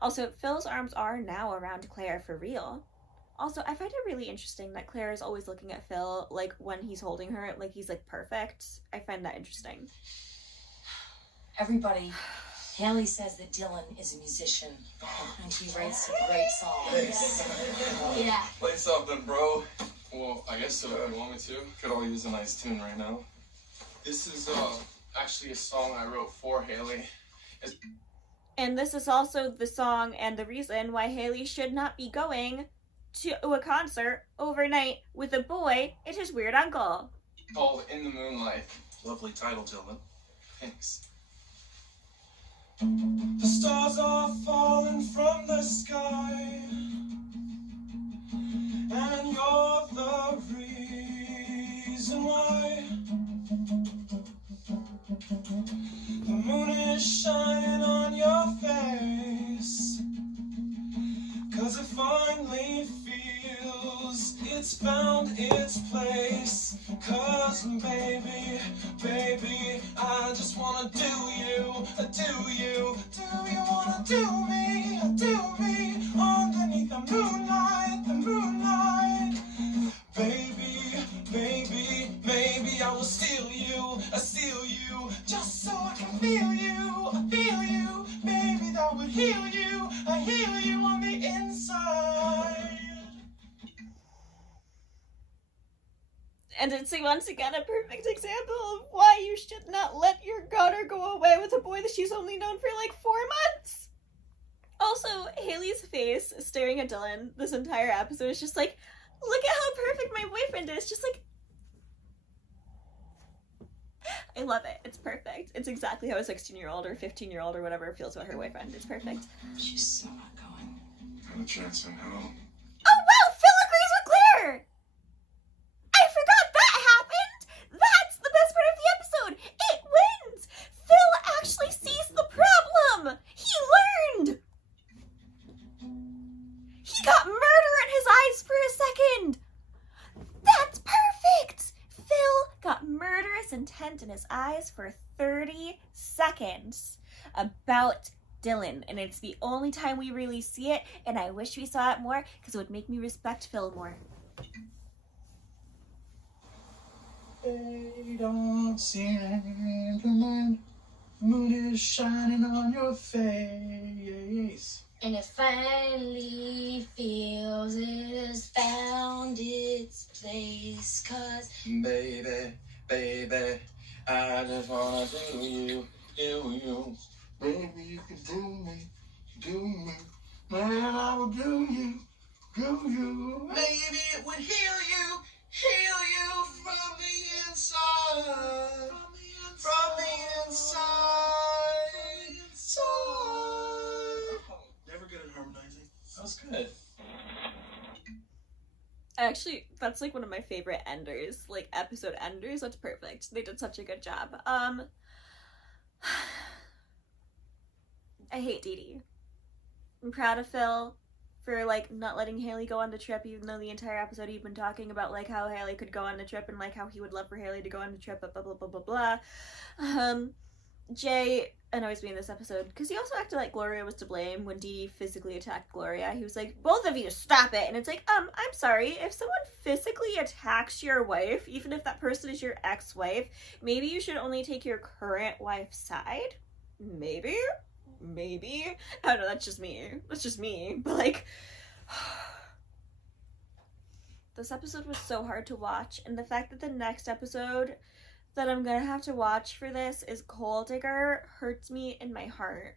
Also, Phil's arms are now around Claire for real. Also, I find it really interesting that Claire is always looking at Phil, like, when he's holding her, like he's, like, perfect. I find that interesting. Everybody, Haley says that Dylan is a musician, and he writes some great songs. Yeah. Play something, bro. Well, I guess so if you want me to. Could all use a nice tune right now. This is actually a song I wrote for Haley. And this is also the song and the reason why Haley should not be going to a concert overnight with a boy and his weird uncle. Called In the Moonlight. Lovely title, Dylan. Thanks. The stars are falling from the sky, and you're the reason why. The moon is shining on your face, 'cause it finally feels it's found its place. 'Cause baby, baby, I just wanna do you, do you wanna do me underneath the moonlight, baby, baby, maybe I will steal you, just so I can feel you, maybe that would heal you, I heal you on the inside. And it's once again a perfect example of why you should not let your daughter go away with a boy that she's only known for like 4 months. Also, Haley's face staring at Dylan this entire episode is just like, look at how perfect my boyfriend is. Just like, I love it. It's perfect. It's exactly how a 16-year-old or 15-year-old or whatever feels about her boyfriend. It's perfect. She's so not going. Not a chance in hell. Oh wow, Phil agrees with Claire! I forgot that happened! That's the best part of the episode! It wins! Phil actually sees the problem! He learned! He got murder in his eyes for a second! That's perfect! Phil got murderous intent in his eyes for 30 seconds about Dylan, and it's the only time we really see it, and I wish we saw it more because it would make me respect Phil more. They don't seem to mind. The moon is shining on your face. And it finally feels it has found its place. 'Cause Baby, baby, I just wanna do you. Baby, you can do me. Man, I will do you. Maybe it would heal you from the inside. From the inside. Oh, never good at harmonizing. That was good. Actually, that's like one of my favorite enders, like episode enders. That's perfect. They did such a good job. I hate DeeDee. I'm proud of Phil for like not letting Haley go on the trip, even though the entire episode he'd been talking about like how Haley could go on the trip and like how he would love for Haley to go on the trip, blah blah blah blah blah. Jay annoys me in this episode because he also acted like Gloria was to blame when DeeDee physically attacked Gloria. He was like, both of you stop it. And it's like, I'm sorry, if someone physically attacks your wife, even if that person is your ex-wife, maybe you should only take your current wife's side. Maybe I don't know, that's just me, but like this episode was so hard to watch, and the fact that the next episode that I'm gonna have to watch for this is Coal Digger hurts me in my heart.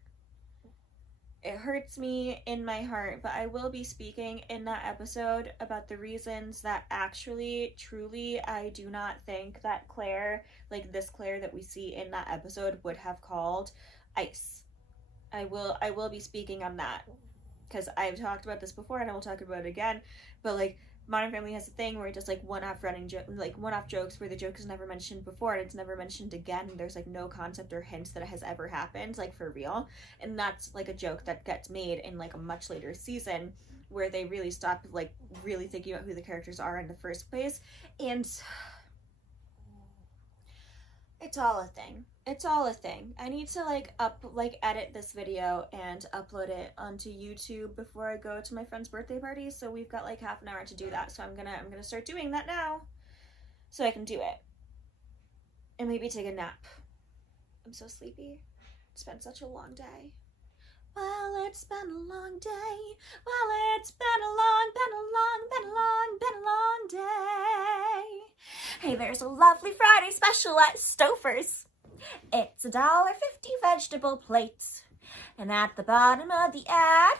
It hurts me in my heart, but I will be speaking in that episode about the reasons that actually, truly, I do not think that Claire, like this Claire that we see in that episode, would have called ice. I will be speaking on that because I've talked about this before and I will talk about it again, but like Modern Family has a thing where it does like one-off jokes where the joke is never mentioned before and it's never mentioned again. There's like no concept or hints that it has ever happened, like for real. And that's like a joke that gets made in like a much later season where they really stop like really thinking about who the characters are in the first place. And It's all a thing. It's all a thing. I need to edit this video and upload it onto YouTube before I go to my friend's birthday party. So we've got like half an hour to do that. So I'm gonna start doing that now so I can do it. And maybe take a nap. I'm so sleepy. It's been such a long day. Well, it's been a long day. Well, it's been a long day. Hey, there's a lovely Friday special at Stouffer's. It's $1.50 vegetable plates. And at the bottom of the ad,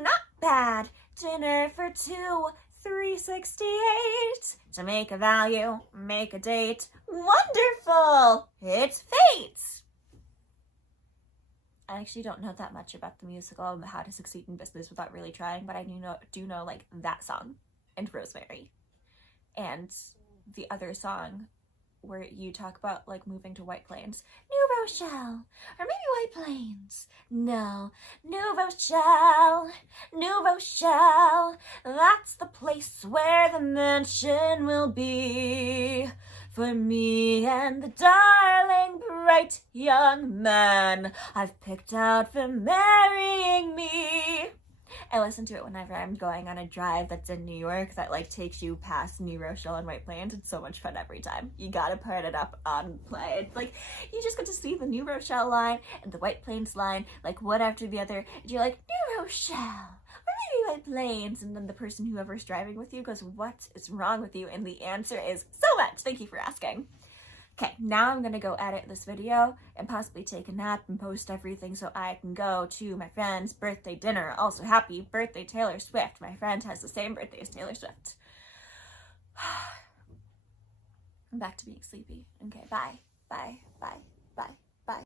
not bad. Dinner for two, $3.68. To make a value, make a date. Wonderful! It's fate! I actually don't know that much about the musical How to Succeed in Business Without Really Trying, but I do know like that song and Rosemary and the other song where you talk about like moving to White Plains. New Rochelle, or maybe White Plains. No, New Rochelle, New Rochelle. That's the place where the mansion will be for me and the darling bright young man I've picked out for marrying me. I listen to it whenever I'm going on a drive that's in New York that like takes you past New Rochelle and White Plains. It's so much fun every time. You gotta put it up on play. It's like you just get to see the New Rochelle line and the White Plains line like one after the other, and you're like, New Rochelle, or maybe White Plains, and then the person whoever's driving with you goes, what is wrong with you? And the answer is so much. Thank you for asking. Okay, now I'm gonna go edit this video and possibly take a nap and post everything so I can go to my friend's birthday dinner. Also, happy birthday, Taylor Swift. My friend has the same birthday as Taylor Swift. I'm back to being sleepy. Okay, bye, bye, bye, bye.